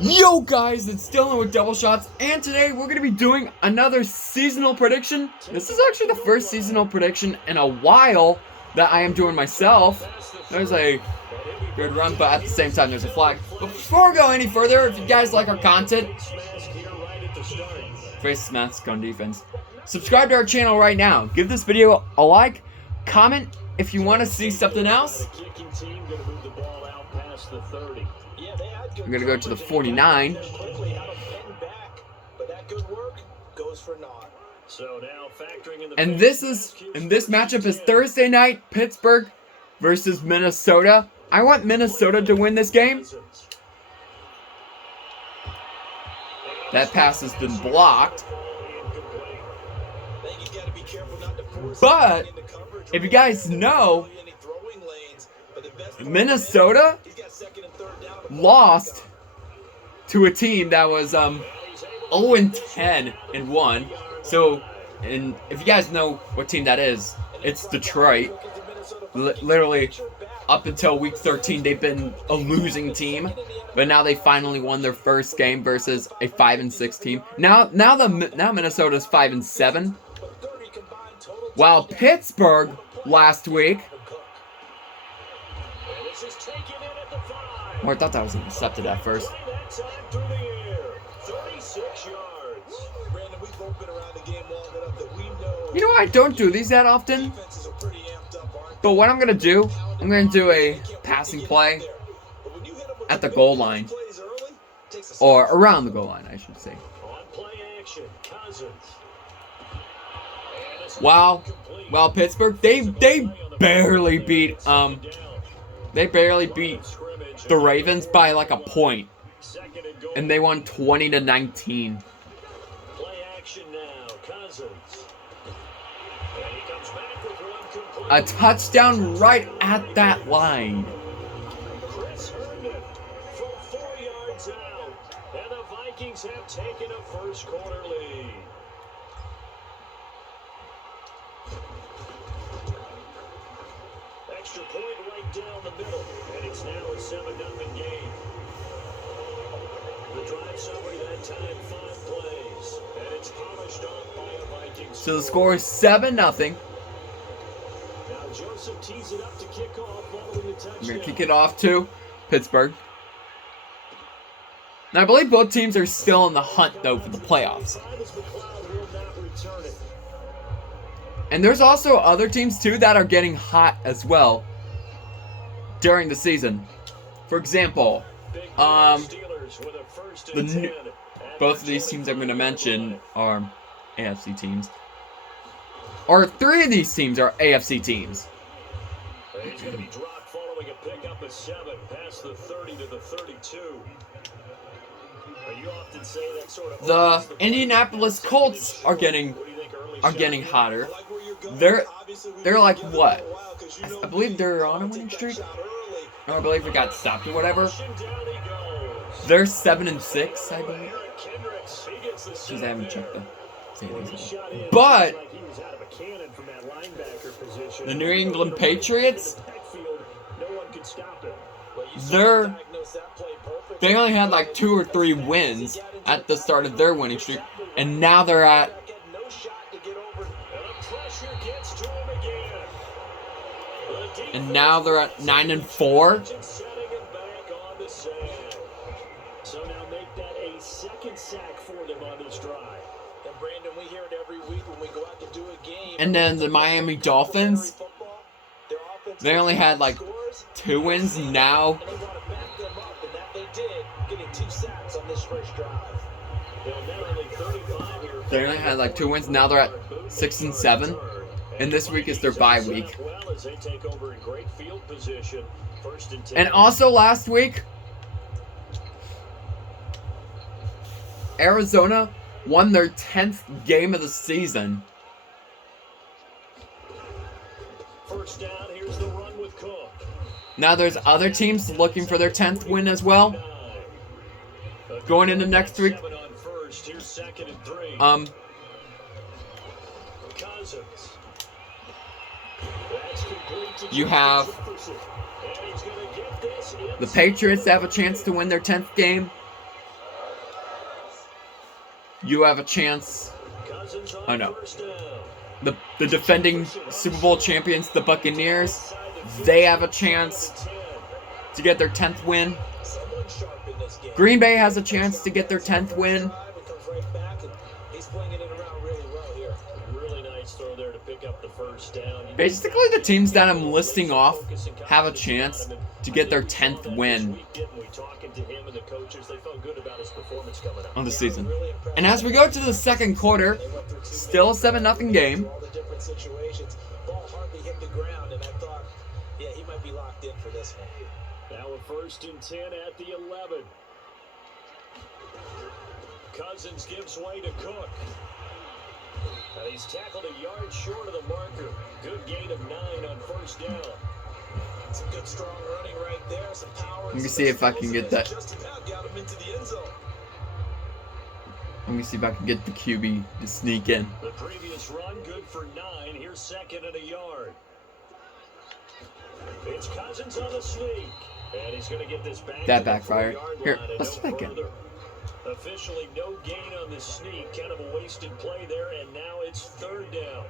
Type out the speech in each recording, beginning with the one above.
Yo guys, it's Dylan with Double Shots, and today we're going to be doing another seasonal prediction. This is actually the first seasonal prediction in a while that I am doing myself. There's a good run, but at the same time there's a flag. But before we go any further, if you guys like our content, face mask on defense, subscribe to our channel right now. Give this video a like, comment if you want to see something else. I'm going to go to the 49. And this matchup is Thursday night, Pittsburgh versus Minnesota. I want Minnesota to win this game. That pass has been blocked. But if you guys know, Minnesota lost to a team that was 0-10-1. So, and if you guys know what team that is, it's Detroit. Literally, up until week 13, they've been a losing team, but now they finally won their first game versus a 5-6 team. Now Minnesota's 5-7. While Pittsburgh last week. Oh, I thought that was intercepted at first. You know what? I don't do these that often. But what I'm going to do, I'm going to do a passing play at the goal line. Or around the goal line, I should say. Wow, Pittsburgh, they barely beat the Ravens by like a point, and they won 20-19. A touchdown right at that line. And the Vikings have taken a first quarter lead. Extra point right down the middle, and it's now a 7-0 game. The drive summary that time, 5 plays, and it's polished off by a Vikings. So the score is 7-0. Now Joseph tees it up to kick off following the touchdown. We're going to kick it off to Pittsburgh. Now I believe both teams are still in the hunt though for the playoffs. And there's also other teams too that are getting hot as well during the season. For example, both of these teams I'm going to mention are AFC teams. Or 3 of these teams are AFC teams. He's going to be dropped following a pickup of 7 past the 30 to the 32. The Indianapolis Colts are getting hotter. They're like what? I believe they're on a winning streak. Or I believe it got stopped or whatever. They're 7-6, I believe. Jeez, I haven't checked the standings. But the New England Patriots, they only had like 2 or 3 wins at the start of their winning streak, and now they're at 9-4. So now make that a second sack for them on this drive. And Brandon, we hear it every week when we go out to do a game. And then the Miami Dolphins, they only had like 2 wins now. They only had like 2 wins. Now they're at 6-7. And this week is their bye week. And also last week, Arizona won their 10th game of the season. First down, here's the run with Cook. Now there's other teams looking for their 10th win as well. Going into next week. You have the Patriots have a chance to win their 10th game. you have a chance. Oh no. The defending Super Bowl champions, the Buccaneers, they have a chance to get their 10th win. Green Bay has a chance to get their 10th win. Basically, the teams that I'm listing off have a chance to get their 10th win on the season. And as we go to the second quarter, still a 7-0 game. Now a 1st and 10 at the 11. Cousins gives way to Cook. And he's tackled a yard short of the marker. Good gain of 9 on 1st down. Some good strong running right there. Some power. Let me see if I can get that. Let me see if I can get the QB to sneak in. The previous run good for 9. Here's 2nd and a yard. It's Cousins on the sneak. And he's going to get this back. That backfired. Here, let's try again. Officially no gain on the sneak. Kind of a wasted play there. And now it's 3rd down.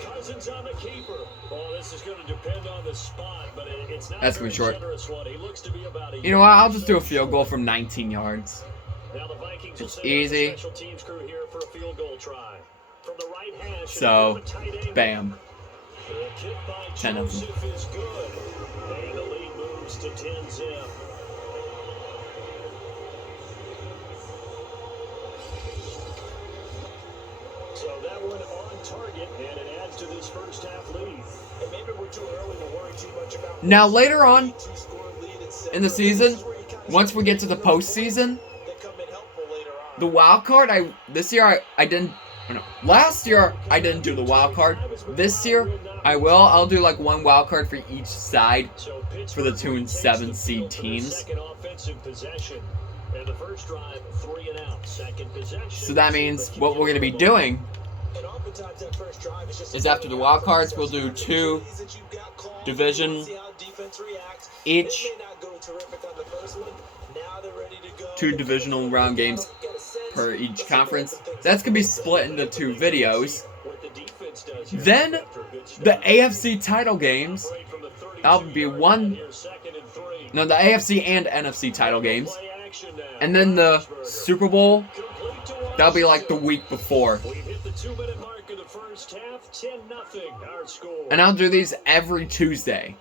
Cousins on the keeper. Oh, this is going to depend on the spot, but it's not. That's going to be short. He looks to be about you know what? I'll just do a field goal from 19 yards. Now the Vikings it's easy. Special teams crew here for a field goal try. From the right hash, so, bam. 10 of them. Is good. And the lead moves to 10-0. So that one on target, and it adds to this first half lead. And maybe we're too early to worry too much about. Now later on in the season, once we get to the postseason, the wild card. This year I didn't. No, last year I didn't do the wild card. This year I will. I'll do like one wild card for each side for the 2 and 7 seed teams. So that means what we're going to be doing is after the wild cards, we'll do 2 division each. 2 divisional round games per each conference. That's going to be split into 2 videos. Then the AFC title games, that'll be one. No, the AFC and NFC title games. And then the Super Bowl, that'll be like the week before. And I'll do these every Tuesday.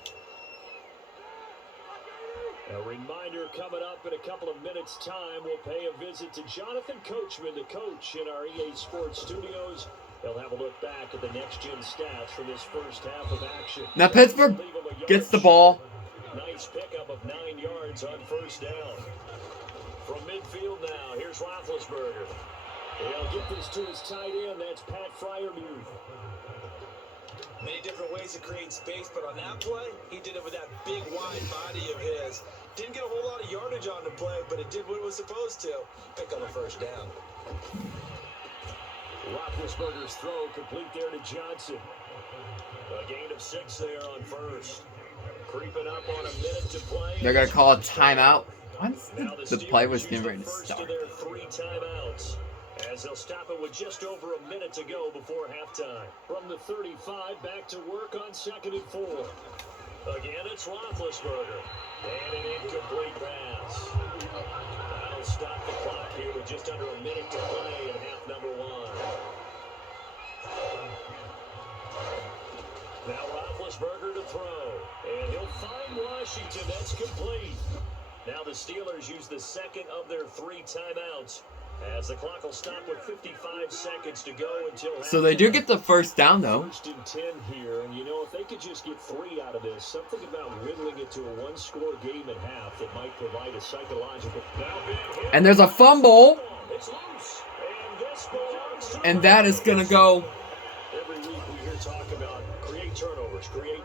A reminder coming up in a couple of minutes' time, we'll pay a visit to Jonathan Coachman, the coach in our EA Sports studios. They'll have a look back at the next-gen stats from this first half of action. Now Pittsburgh gets the ball. Nice pickup of 9 yards on 1st down. From midfield now, here's Roethlisberger. He'll get this to his tight end. That's Pat Freiermuth. Many different ways to create space, but on that play, he did it with that big, wide body of his. Didn't get a whole lot of yardage on the play, but it did what it was supposed to. Pick up a 1st down. Roethlisberger's throw complete there to Johnson. A gain of 6 there on 1st. Creeping up on a minute to play. They're going to call a timeout. Once the play was getting ready to start. Their 3 timeouts. As they'll stop it with just over a minute to go before halftime. From the 35, back to work on 2nd and 4. Again, it's Roethlisberger. And an incomplete pass. That'll stop the clock here with just under a minute to play in half number 1. Now Roethlisberger to throw. And he'll find Washington. That's complete. Now the Steelers use the 2nd of their 3 timeouts. As the clock will stop with 55 seconds to go until. So they do get the 1st down, though. 1st and 10 here, and you know, if they could just get 3 out of this, something about whittling it to a 1-score game at half that might provide a psychological. And there's a fumble. And that is going to go. Every week we hear talk about create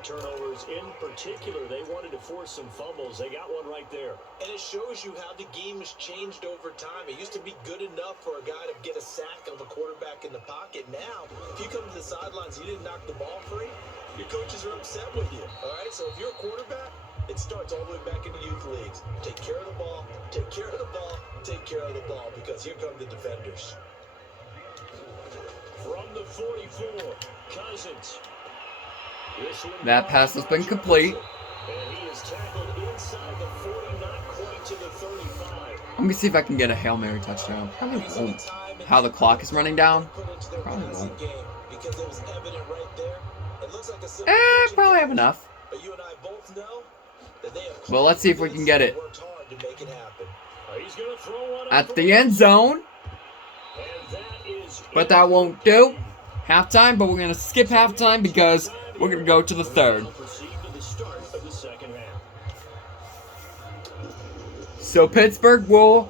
turnovers. In particular, they wanted to force some fumbles. They got one right there. And it shows you how the game has changed over time. It used to be good enough for a guy to get a sack of a quarterback in the pocket. Now, if you come to the sidelines and you didn't knock the ball free, your coaches are upset with you. All right? So if you're a quarterback, it starts all the way back in the youth leagues. Take care of the ball, take care of the ball because here come the defenders. From the 44, Cousins. That pass has been complete. And he is tackled inside the 40, not quite to the 35. Let me see if I can get a Hail Mary touchdown. Probably won't. How the clock is running down? Probably won't. Probably have enough. Well, let's see if we can get it. At the end zone. But that won't do. Halftime, but we're going to skip halftime because we're going to go to the third. So Pittsburgh will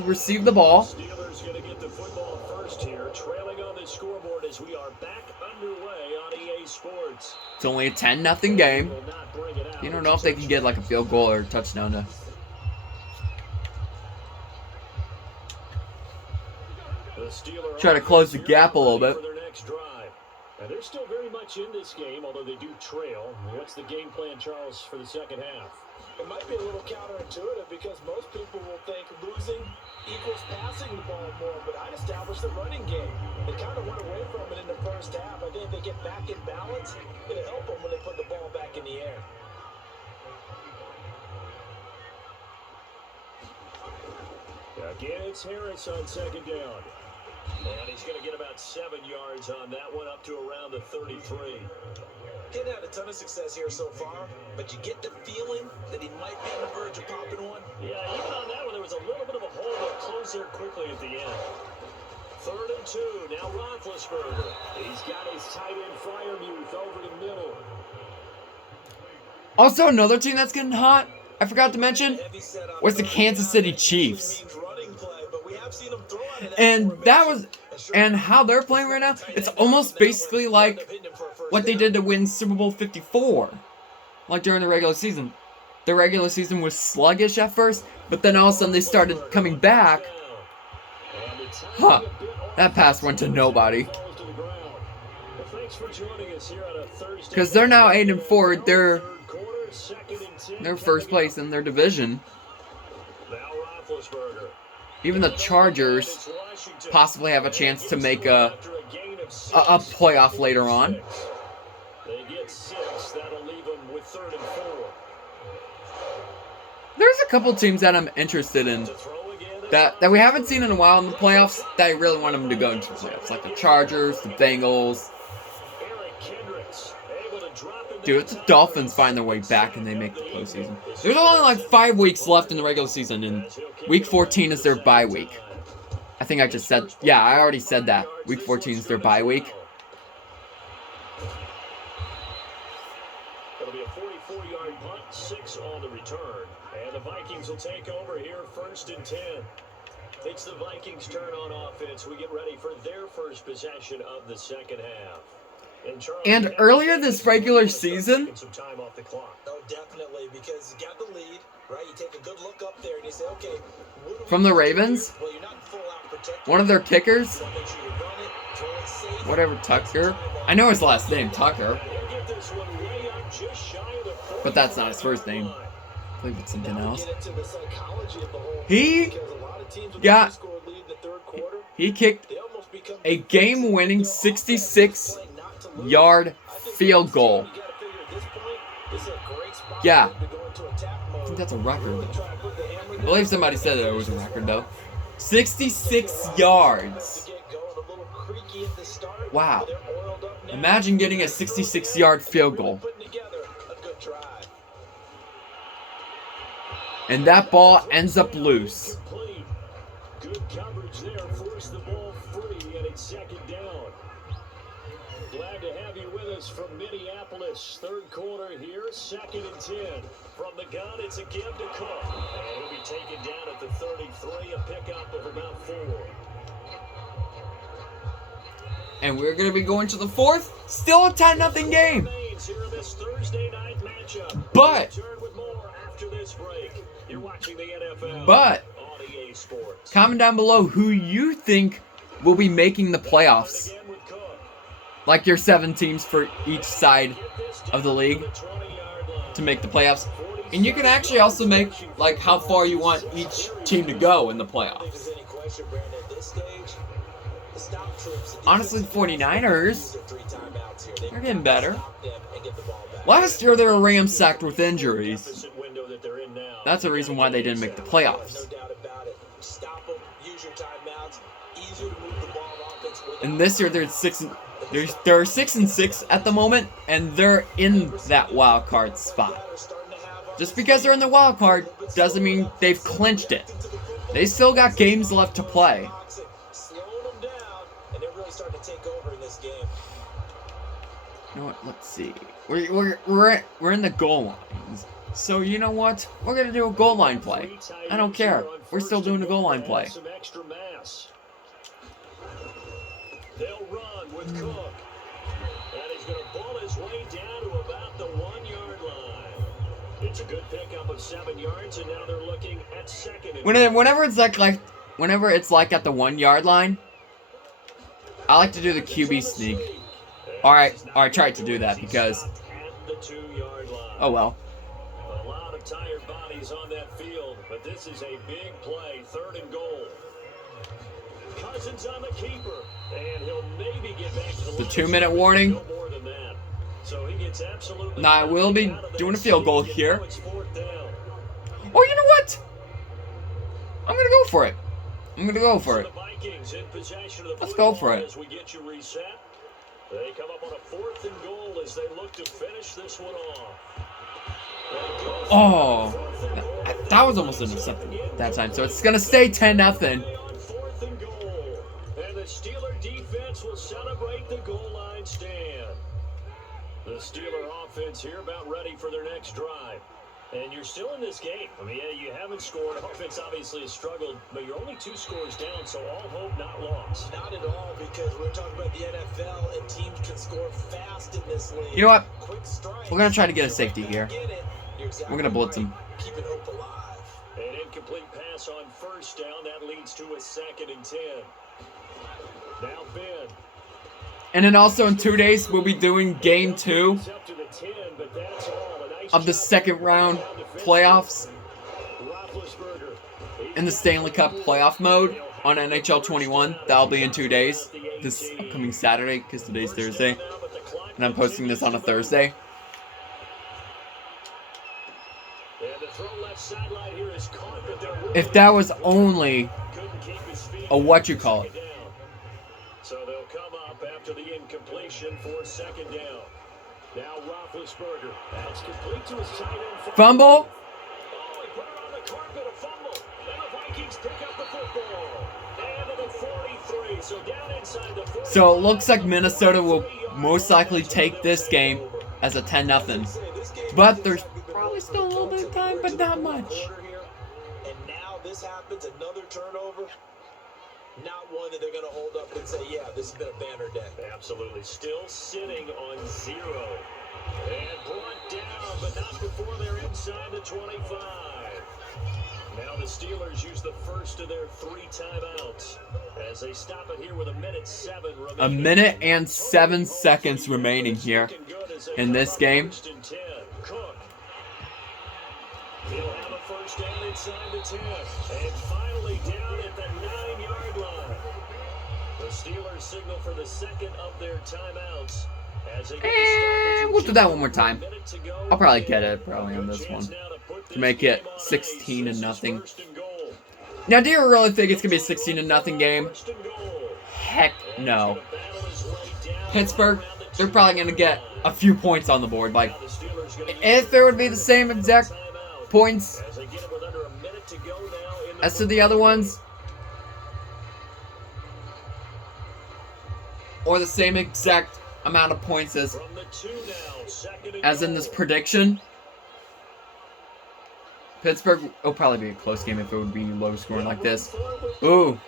receive the ball. Steelers going to get the football first here, trailing on the scoreboard as we are back underway on EA Sports. It's only a 10-0 game. You don't know if they can get like a field goal or a touchdown to. Try to close the gap a little bit. And they're still very much in this game, although they do trail. What's the game plan, Charles, for the second half? It might be a little counterintuitive because most people will think losing equals passing the ball more, but I'd establish the running game. They kind of went away from it in the first half. I think if they get back in balance, it'll help them when they put the ball back in the air. Again, it's Harris on second down. And he's going to get about 7 yards on that one, up to around the 33. Didn't have a ton of success here so far, but you get the feeling that he might be on the verge of popping one. Yeah, even on that one, there was a little bit of a hole that closed there quickly at the end. 3rd and 2, now Roethlisberger. He's got his tight end Fryermuth over the middle. Also, another team that's getting hot, I forgot to mention, was the Kansas City Chiefs. And how they're playing right now, it's almost basically like what they did to win Super Bowl 54. Like during the regular season. The regular season was sluggish at first, but then all of a sudden they started coming back. That pass went to nobody. Because they're now 8-4. They're first place in their division. Even the Chargers possibly have a chance to make a playoff later on. They get 6. That'll leave them with 3rd and 4. There's a couple teams that I'm interested in that we haven't seen in a while in the playoffs that I really want them to go into the playoffs, like the Chargers, the Bengals. Dude, if the Dolphins find their way back and they make the postseason. There's only like 5 weeks left in the regular season, and Week 14 is their bye week. I think I just said, yeah, I already said that. Week 14 is their bye week. It'll be a 44-yard punt, 6 on the return. And the Vikings will take over here, 1st and 10. It's the Vikings' turn on offense. We get ready for their first possession of the second half. And earlier this regular season, definitely, because you got the lead, right? You take a good look up there and you say, okay, from the Ravens, one of their kickers, whatever, Tucker. I know his last name, Tucker, but that's not his first name. I believe it's something else. He kicked a game-winning 66-yard field goal. Yeah. I think that's a record, though. I believe somebody said that it was a record, though. 66 yards. Wow. Imagine getting a 66-yard field goal. And that ball ends up loose. Good coverage there, forced the ball free, and it's second down. Glad to have you with us from Minneapolis. Third quarter here, 2nd and 10. From the gun, it's a give to Cook. And he'll be taken down at the 33, a pickup of about 4. And we're going to be going to the fourth. Still a 10-0 game. But comment down below who you think will be making the playoffs. Like your 7 teams for each side of the league to make the playoffs. And you can actually also make, like, how far you want each team to go in the playoffs. Honestly, the 49ers, they're getting better. Last year, they were ramsacked with injuries. That's the reason why they didn't make the playoffs. And this year, they're 6-6 at the moment, and they're in that wild card spot. Just because they're in the wild card doesn't mean they've clinched it. They still got games left to play. You know what? Let's see. We're in the goal lines. So you know what? We're gonna do a goal line play. I don't care. We're still doing a goal line play. They'll run with Cook. And he's going to ball his way down to about the 1-yard line. It's a good pickup of 7 yards, and now they're looking at second. Whenever it's like at the 1-yard line, I like to do the QB sneak. Alright, I tried to do that because oh well. A lot of tired bodies on that field, but this is a big play, 3rd and goal. Cousins on the keeper, and he'll maybe get back to the 2-minute warning. No more than that. So he gets absolutely now I will be doing a field goal here. Oh, you know what? I'm gonna go for it. Let's go for it. They come up on a 4th and goal as they look to finish this one off. Oh, that was almost intercepted that time. So it's gonna stay 10-0. And the Steeler defense will celebrate the goal line stand. The Steeler offense here about ready for their next drive. And you're still in this game. I mean, yeah, you haven't scored. Offense obviously has struggled, but you're only 2 scores down, so all hope not lost. Not at all, because we're talking about the NFL, and teams can score fast in this league. You know what? We're going to try to get a safety here. We're going to blitz him. Keeping hope alive. An incomplete pass on 1st down. That leads to a 2nd and 10. Now Ben. And then also in 2 days, we'll be doing game 2 of the 2nd round playoffs in the Stanley Cup playoff mode on NHL 21. That'll be in 2 days, this upcoming Saturday, because today's Thursday, and I'm posting this on a Thursday. If that was only a what-you-call-it. So they'll come up after the incompletion for 2nd down. Now Roethlisberger. That's complete to his tight end. Fumble. Oh, he put it on the carpet, a fumble. And the Vikings pick up the football. And to the 43. So down inside the 40. So it looks like Minnesota will most likely take this game as a 10-0. But there's probably still a little bit of time, but not much. And now this happens, another turnover. Not one that they're going to hold up and say, yeah, this has been a banner day. Absolutely. Still sitting on 0. And brought down, but not before they're inside the 25. Now the Steelers use the first of their 3 timeouts as they stop it here with 1:07 remaining. 1 minute and 7 seconds remaining here in this game. Cook. He'll have a 1st down inside the 10. And finally down at the 9-yard line. The Steelers signal for the 2nd of their timeouts. And we'll do that one more time. I'll probably get it on this one to make it 16-0. Now, do you really think it's gonna be a 16-0 game? Heck no. Pittsburgh, they're probably gonna get a few points on the board. Like, if there would be the same exact points as to the other ones, or the same exact amount of points as in this prediction, Pittsburgh will probably be a close game if it would be low scoring like this. Ooh.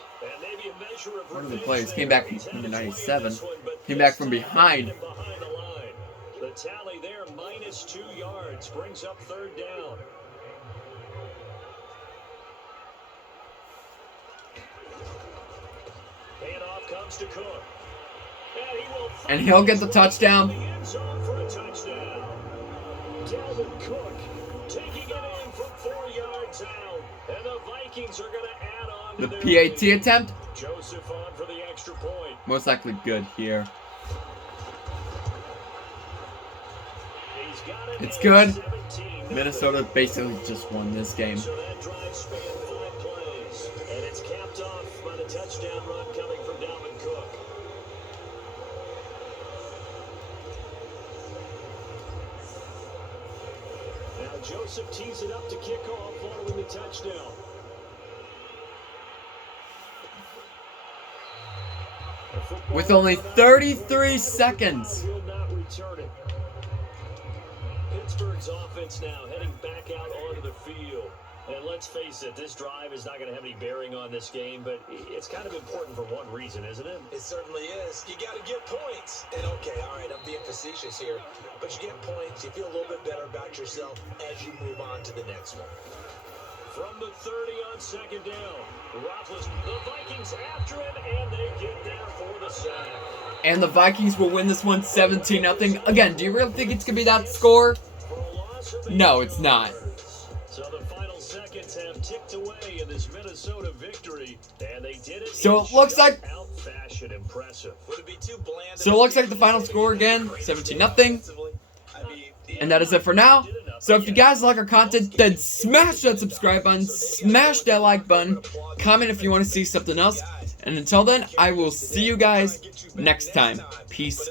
One of the players came back from the 97. Came back from behind. The tally there, -2 yards, brings up 3rd down. Handoff comes to Cook. And he'll get the touchdown. Dalvin Cook taking it in from 4 yards out. And the Vikings are going to add on The to their PAT lead. attempt, Joseph on for the extra point. most likely good here. He's got it It's at good. 17. Minnesota basically just won this game. So that drive spanned 5 plays. And it's capped off by the touchdown run coming from Dalvin Cook. Now Joseph tees it up to kick off following the touchdown. With only 33 seconds. Will not return it. Pittsburgh's offense now heading back out onto the field. And let's face it, this drive is not going to have any bearing on this game, but it's kind of important for one reason, isn't it? It certainly is. You got to get points. And okay, all right, I'm being facetious here, but you get points, you feel a little bit better about yourself as you move on to the next one. From the 30 on second down, the Vikings after it, and they get there for the sack. And the Vikings will win this one 17-0. Again, do you really think it's going to be that score? For a loss of 8 No, it's not. So the final seconds have ticked away in this Minnesota victory, and they did it. So in it looks like- shutout fashion. Impressive. Would it be too bland? So it looks like the final score again, 17-0. And that is it for now. So if you guys like our content, then smash that subscribe button, smash that like button, comment if you want to see something else. And until then, I will see you guys next time. Peace